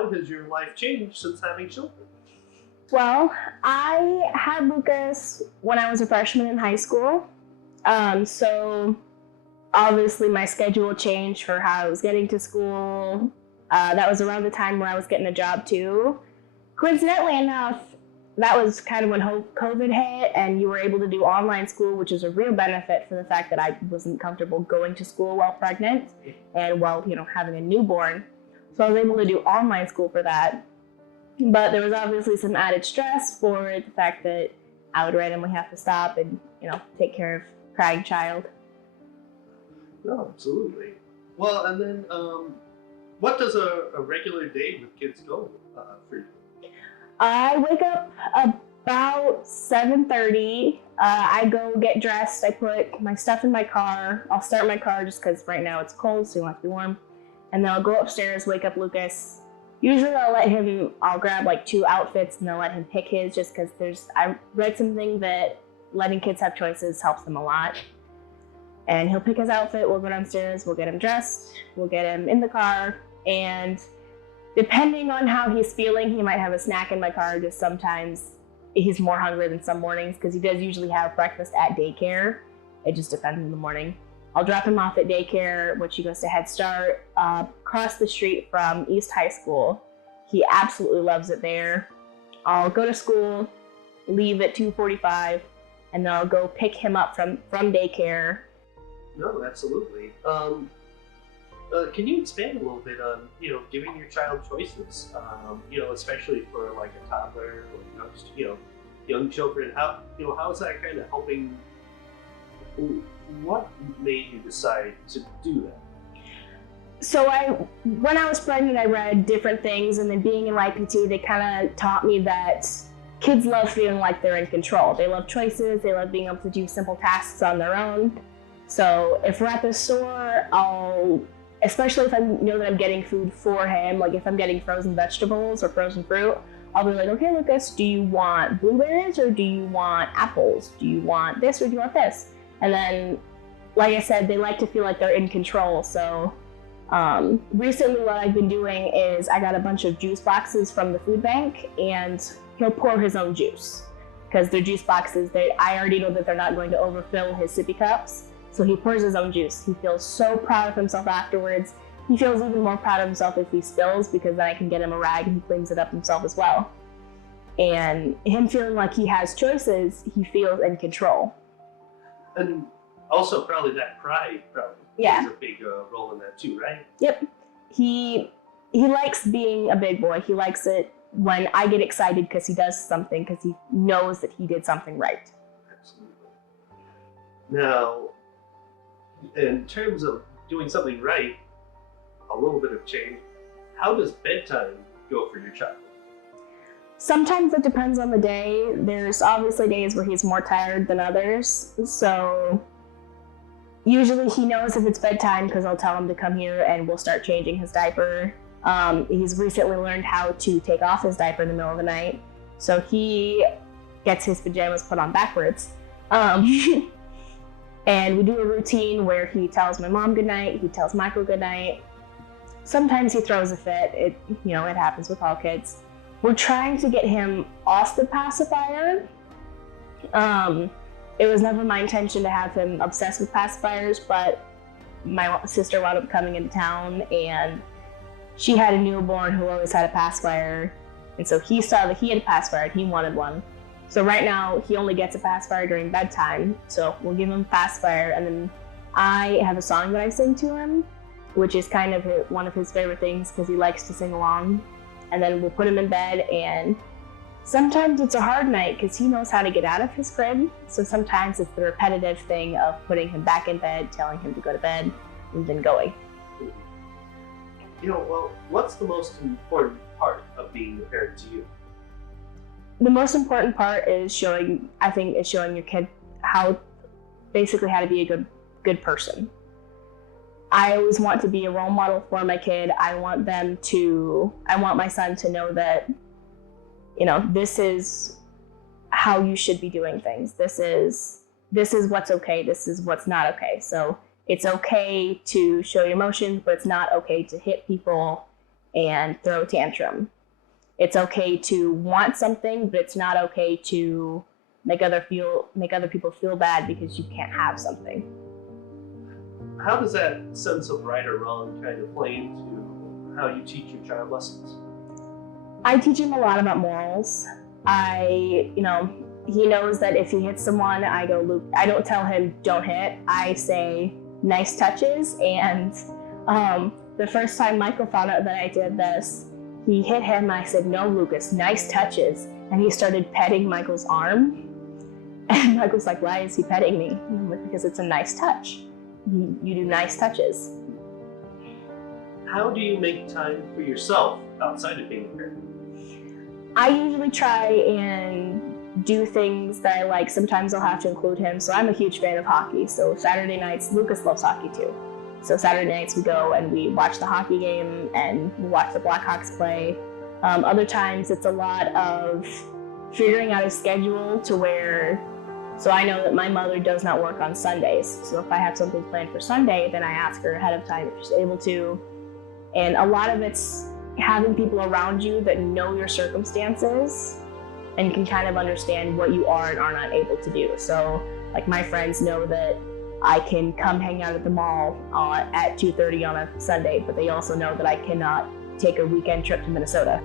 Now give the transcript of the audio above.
how has your life changed since having children? Well, I had Lucas when I was a freshman in high school. So obviously my schedule changed for how I was getting to school. That was around the time where I was getting a job too. Coincidentally enough, that was kind of when COVID hit and you were able to do online school, which is a real benefit for the fact that I wasn't comfortable going to school while pregnant and while, having a newborn. So I was able to do online school for that. But there was obviously some added stress for the fact that I would randomly have to stop and, take care of crying child. No, absolutely. Well, and then what does a regular day with kids go for you? I wake up about 7:30. I go get dressed. I put my stuff in my car. I'll start my car just because right now it's cold, so you want to be warm. And then I'll go upstairs, wake up Lucas. Usually I'll grab like 2 outfits and I'll let him pick his just because I read something that letting kids have choices helps them a lot. And he'll pick his outfit, we'll go downstairs, we'll get him dressed, we'll get him in the car, and depending on how he's feeling, he might have a snack in my car. Just sometimes he's more hungry than some mornings because he does usually have breakfast at daycare. It just depends in the morning. I'll drop him off at daycare, which he goes to Head Start, across the street from East High School. He absolutely loves it there. I'll go to school, leave at 2:45, and then I'll go pick him up from daycare. No, absolutely. Can you expand a little bit on, giving your child choices, especially for like a toddler or just, young children? How is that kind of helping? What made you decide to do that? So when I was pregnant, I read different things, and then being in YPT, they kind of taught me that kids love feeling like they're in control. They love choices. They love being able to do simple tasks on their own. So if we're at the store, especially if I know that I'm getting food for him, like if I'm getting frozen vegetables or frozen fruit, I'll be like, okay, Lucas, do you want blueberries or do you want apples? Do you want this or do you want this? And then, like I said, they like to feel like they're in control. So recently what I've been doing is I got a bunch of juice boxes from the food bank, and he'll pour his own juice because they're juice boxes. I already know that they're not going to overfill his sippy cups. So he pours his own juice. He feels so proud of himself afterwards. He feels even more proud of himself if he spills, because then I can get him a rag and he cleans it up himself as well. And him feeling like he has choices, he feels in control. And also probably that pride plays a big role in that too, right? Yep. He likes being a big boy. He likes it when I get excited because he does something, because he knows that he did something right. Absolutely. Now, in terms of doing something right, a little bit of change, how does bedtime go for your child? Sometimes it depends on the day. There's obviously days where he's more tired than others. So usually he knows if it's bedtime because I'll tell him to come here and we'll start changing his diaper. He's recently learned how to take off his diaper in the middle of the night. So he gets his pajamas put on backwards. And we do a routine where he tells my mom goodnight, he tells Michael goodnight. Sometimes he throws a fit. It happens with all kids. We're trying to get him off the pacifier. It was never my intention to have him obsessed with pacifiers, but my sister wound up coming into town and she had a newborn who always had a pacifier. And so he saw that he had a pacifier and he wanted one. So right now, he only gets a pacifier during bedtime. So we'll give him a pacifier, and then I have a song that I sing to him, which is kind of one of his favorite things because he likes to sing along. And then we'll put him in bed, and sometimes it's a hard night because he knows how to get out of his crib. So sometimes it's the repetitive thing of putting him back in bed, telling him to go to bed, and then going. Well, what's the most important part of being a parent to you? The most important part is showing your kid how to be a good person. I always want to be a role model for my kid. I want my son to know that, this is how you should be doing things. This is what's okay. This is what's not okay. So it's okay to show your emotions, but it's not okay to hit people. and throw a tantrum. It's okay to want something, but it's not okay to make other people feel bad because you can't have something. How does that sense of right or wrong kind of play into how you teach your child lessons? I teach him a lot about morals. He knows that if he hits someone, I go, Luke, I don't tell him don't hit. I say nice touches. And the first time Michael found out that I did this, he hit him and I said, no, Lucas, nice touches. And he started petting Michael's arm. And Michael's like, why is he petting me? And I'm like, because it's a nice touch. You do nice touches. How do you make time for yourself outside of being a parent? I usually try and do things that I like. Sometimes I'll have to include him. So I'm a huge fan of hockey. So Saturday nights, Lucas loves hockey too. So Saturday nights we go and we watch the hockey game and we watch the Blackhawks play. Other times it's a lot of figuring out a schedule to where, so I know that my mother does not work on Sundays. So if I have something planned for Sunday, then I ask her ahead of time if she's able to. And a lot of it's having people around you that know your circumstances and can kind of understand what you are and are not able to do. So like my friends know that I can come hang out at the mall at 2:30 on a Sunday, but they also know that I cannot take a weekend trip to Minnesota.